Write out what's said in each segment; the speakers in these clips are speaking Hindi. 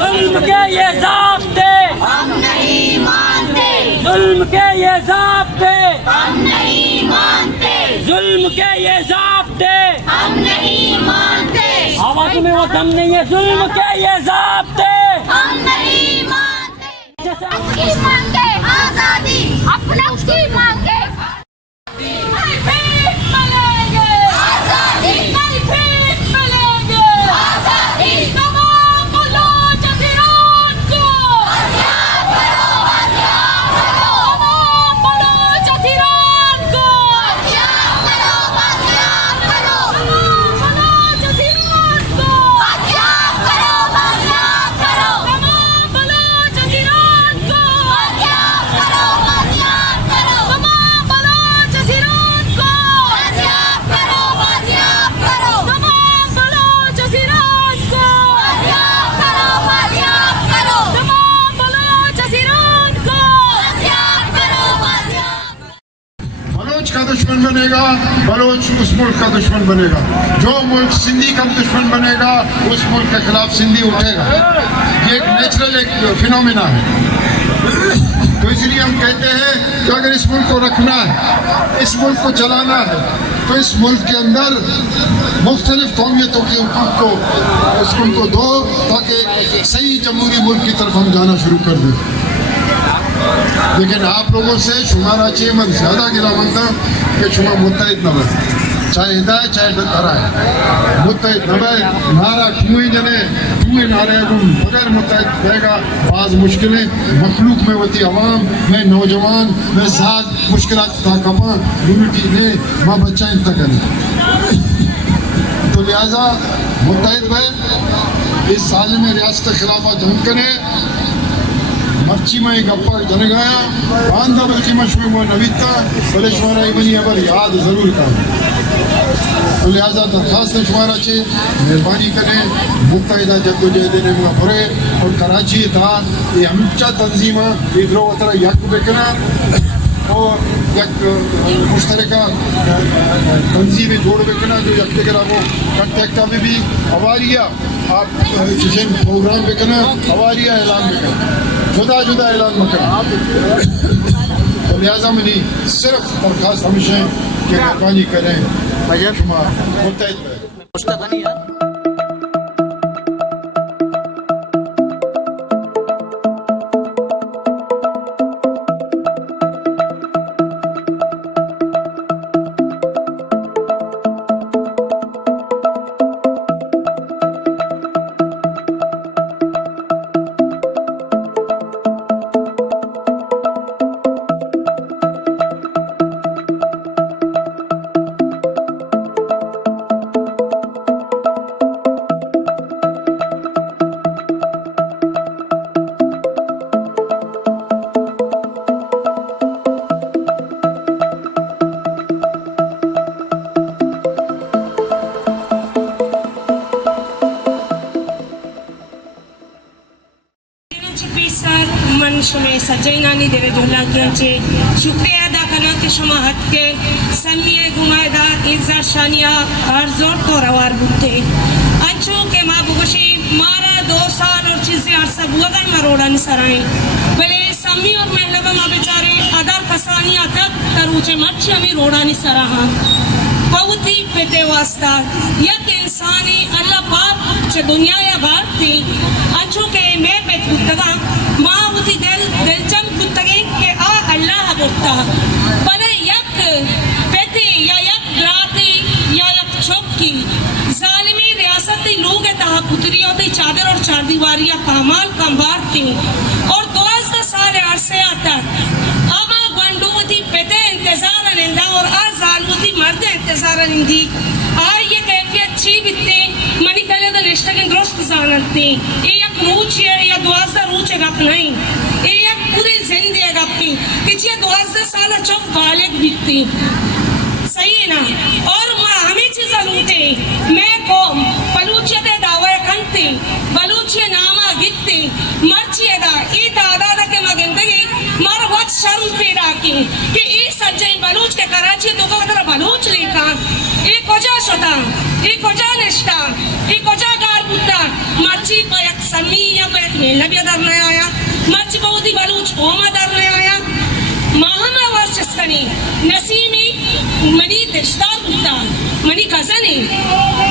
जुल्म के ये ज़ाब्ते हम नहीं मानते, जुल्म के ये ज़ाब्ते हम नहीं मानते, जुल्म के ये ज़ाब्ते हम नहीं मानते, आवाज़ में वो दम नहीं है, जुल्म के ये ज़ाब्ते हम नहीं मानते, अपनी मांगे आज़ादी, अपनों की मांगे का दुश्मन बनेगा, बलोच उस मुल्क का दुश्मन बनेगा। जो मुल्क सिंधी का दुश्मन बनेगा उस मुल्क के खिलाफ सिंधी उठेगा। ये एक नेचुरल एक फिनोमिना है। तो इसलिए हम कहते हैं कि अगर इस मुल्क को रखना है, इस मुल्क को चलाना है, तो इस मुल्क के अंदर मुख्तलिफ कौमियतों के हुकूक को इस मुल्क को दो, ताकि सही जमहूरी मुल्क की तरफ हम जाना शुरू कर दें। लेकिन आप लोगों से शुमारा चाहिए मन ज़्यादा गिला बनता कि शुमा मुत्तहिद न बने, चाहे हिदायत चाहे दरा है मुत्तहिद न बने। नारा कुएं जने कुएं नारे गुम बगैर मुत्तहिद रहेगा बाज़ मुश्किलें मखलूक में होती अवाम में नौजवान में साथ मुश्किलात था कपा यूनिटी ने माँ बच्चा इंतज़ार करें। तो लिहाजा मुत्तहिद में इस साल में रियासत के खिलाफ जंग करें। मर्ची में गप्पा जनगाया बांधा बल्कि मशहूर हुआ नवीता बलेश्वरा बनी अबर याद ज़रूर कर। तो लिहाजा दरखास्त शुमारा चे मेहरबानी करें मुत्तहिदा जद्दोजहद में भरे और कराची था ये हमचा तंजीमा इधरों उधर यक बेकना और यक मुश्तरका तंजीमें जोड़ बेकना जो यक बेकना वो कंटेक्टा में भी अवारिया आप प्रोग्राम बेकना अवारिया ऐलान बेकना जुदा जुदा ऐलान मकान। तो लिहाजा में नहीं सिर्फ दरखास्त हमेशा कि मेहरबानी करें मुत्तहिद सज्जनानी देवे जोला कियांचे शुक्रिया अदा करना कि शुमा हद के समिये गुमायदा इज्जत शानिया हर जोर तो रवार बुते अंचो के माँ बुगशी मारा 2 साल और चीजें अर्सा बुआगन मरोड़ा निसराए भले समी और महलबा माँ बेचारे अदर कसानिया तक तरुचे मच्छी हमें रोड़ा निसराहा बहुत ही पेटे वास्ता यक इंसानी अल्लाह पाक च दुनिया या बात थी अंचो के मैं पेट गुत्तगा माँ उती दिलचम गुत्तगे के आ अल्लाह बोलता भले यक पेटे या यक ग्राती या यक चौकी जालिमी रियासती लोग तहा पुतरी होती चादर और चार दीवारियां कामाल कंबार थी और 12 साल अरसे तक अमा गंडूवती पेटे इंतजार निंदा और आजालूती मर्द इंतजार निंदी आ ये कैफियत अच्छी बिते मनी कले तो निष्ठा के दुरुस्त जानती ये एक रूच है या 12 रूच है गप नहीं ये एक पूरी जिंदगी है गप्पी पिछले 12 साल चौक गालिब बिकती सही है ना और हमें चीज़ लूटे मैं को बलूचियत दावे कंते बलूचिय नामा गित्ते मर्चिय दा ई दादा दा के मगंदगी मार बहुत शर्म पैदा की कि ई सज्जन बलूच के कराची तो को तरह बलूच लेका ई कोजा शता ई कोजा निष्ठा ई कोजा गार बुद्धा मर्ची को एक समिया को एक मेला दर नहीं आया मर्ची बहुत ही बलूच ओमा दर नहीं आया महामा वास्चस्कनी नसीमी मनी दिश्तार बुद्धा मनी कजनी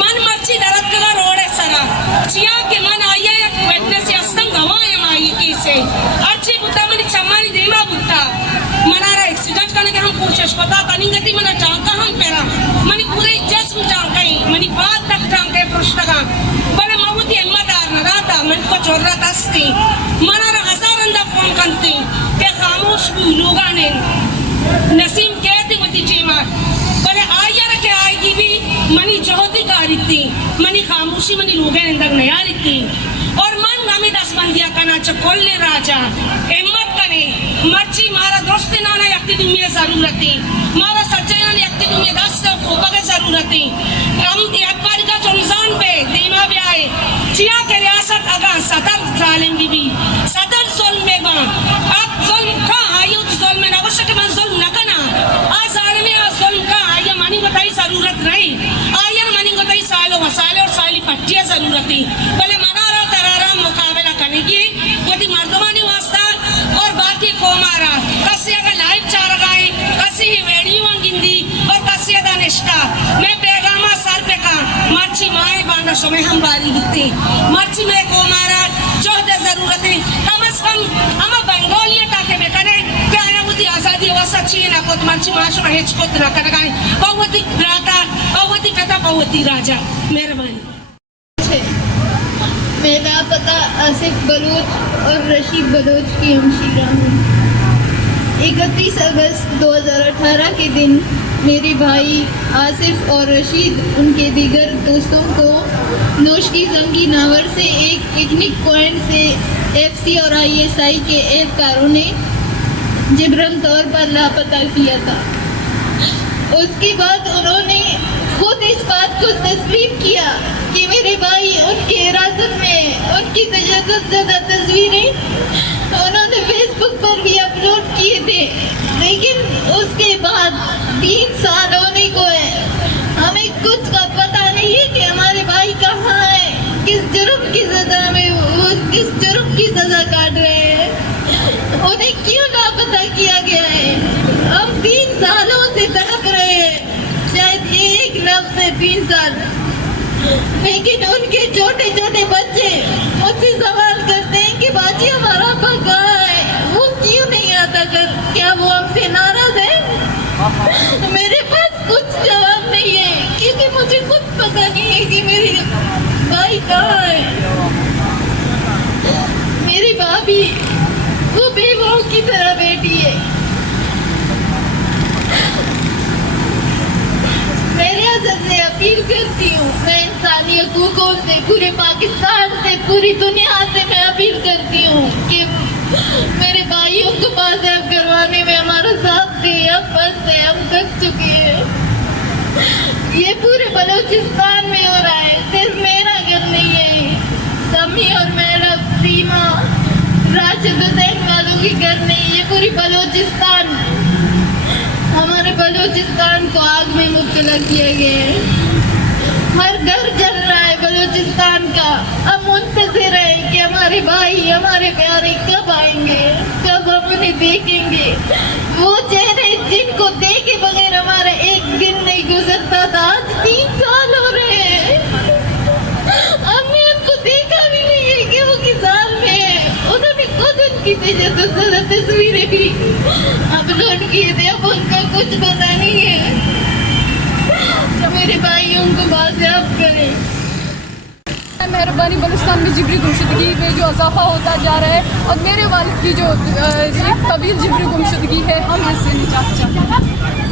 मन मर्ची दरद का रोड है सरा चिया के मन आया एक वेटनेस अस्तंग गवाया माई कैसे अर्ची बुद्धा मनी चम्मानी देवा बुद्धा मनारा एक्सीडेंट करने के हम कोशिश करता कनिंगती मना टांका हम पेरा मनी पूरे जस्म टांका ही मनी बात तक टांके पुष्टका बड़े मावती हिम्मतदार नदाता मन को जरूरत अस्ती मनारा हजारंदा फोन करती के खामोश लोगा ने नसीम कहती होती चीमा बड़े आयर के आएगी भी मनी जोहती कारी मनी खामोशी मनी लोगे अंदर नया रिती और मन गामी 10 बंदिया कना चकोले राजा हिम्मत कने मर्ची मारा दोस्ती नाना यक्ति दुनिया जरूरती मारा सच्चाई यक्ति दुनिया 10 से ऊपर के जरूरती हम एक बार का रमजान पे दीमा भी आए चिया के रियासत अगा सदर जालेंगी भी सदर जुल्म में बा आप जुल्म का आयु जुल्म में आवश्यक मन जुल्म न करना आज आलमी जुल्म का आया मानी बताई जरूरत नहीं आयर मानी बताई सालो मसाले और साली पट्टियां जरूरती भले मनारा तरारा मुकाबला करने की कोई मर्दमानी वास्ता और बाकी को मारा कसी अगर लाइव चार गाए कसी ही वेडियो गिंदी और कसी अदा निष्ठा मैं पैगामा सर पे का मर्ची माए बांधा समय हम बारी दिखती मर्ची में को मारा चौदह जरूरत है कम से कम हम बंगालिया टाके में करे क्या है वो आजादी वास्ता चीन को मर्ची माशो में हेच को ना कर गाए बहुती राता बहुती कथा बहुती राजा मेहरबानी मेरा पता आसिफ बलूच और रशीद बलूच की हमशीरा हूँ। 31 अगस्त 2018 के दिन मेरे भाई आसिफ और रशीद उनके दीगर दोस्तों को नोश की जंगी नावर से एक पिकनिक पॉइंट से FC और ISI के एहलकारों ने जबरन तौर पर लापता किया था। उसके बाद उन्होंने खुद इस बात को तस्लीम किया कि मेरे भाई उनके हिरासत में उनकी तशद्दुद तस्वीरें उन्होंने फेसबुक पर भी अपलोड किए थे, लेकिन उसके बाद 3 साल होने को है। हमें कुछ का पता नहीं है कि हमारे भाई कहाँ है, किस जुर्म की सजा में वो किस जुर्म की सजा काट रहे हैं, उन्हें क्यों लापता किया गया है। हम 3 सालों से तड़प रहे हैं, शायद एक लफ्ज से 3 साल, लेकिन उनके छोटे छोटे बच्चे मुझसे सवाल करते हैं कि बाजी हमारा अब्बा कहाँ है, वो क्यों नहीं आता कर, क्या वो हमसे नाराज है। मेरे पास कुछ जवाब नहीं है क्योंकि मुझे खुद पता नहीं है कि मेरे भाई कहाँ है। मेरी भाभी वो बेवों की तरह बेटी है। मैं रियासत से अपील करती हूँ, मैं इंसानी हकूकों से, पूरे पाकिस्तान से, पूरी दुनिया से मैं अपील करती हूँ कि मेरे भाइयों को बाज़ेब करवाने में हमारा साथ दे। अब बस है, हम थक चुके हैं। ये पूरे बलूचिस्तान में हो रहा है, सिर्फ मेरा घर नहीं है। समी और मेरा सीमा, राशिद हुसैन वालों लोगों के घर नहीं, ये पूरी बलूचिस्तान, हमारे बलूचिस्तान को आग में मुब्तला किया गया है। हर घर जल रहा है बलूचिस्तान का। हम मुंतज़िर हैं कि हमारे भाई, हमारे प्यारे कब आएंगे, कब हम उन्हें देखेंगे। वो चेहरे जिनको देखे बगैर हमारा एक दिन नहीं गुजरता था, आज 3 साल हो रहे हैं। हमने उनको देखा भी नहीं है कि वो किस हाल में है। उन्होंने खुद उनकी तस्वीरें भी अपलोड किए थे, अब उनका कुछ पता नहीं है। तो मेरे भाइयों को बाज़ियाब करें। मेहरबानी बलूचिस्तान में जिबरी गुमशुदगी में जो इजाफा होता जा रहा है और मेरे वालिद की जो तवील जिबरी गुमशुदगी है, हम इससे निजात चाहते हैं।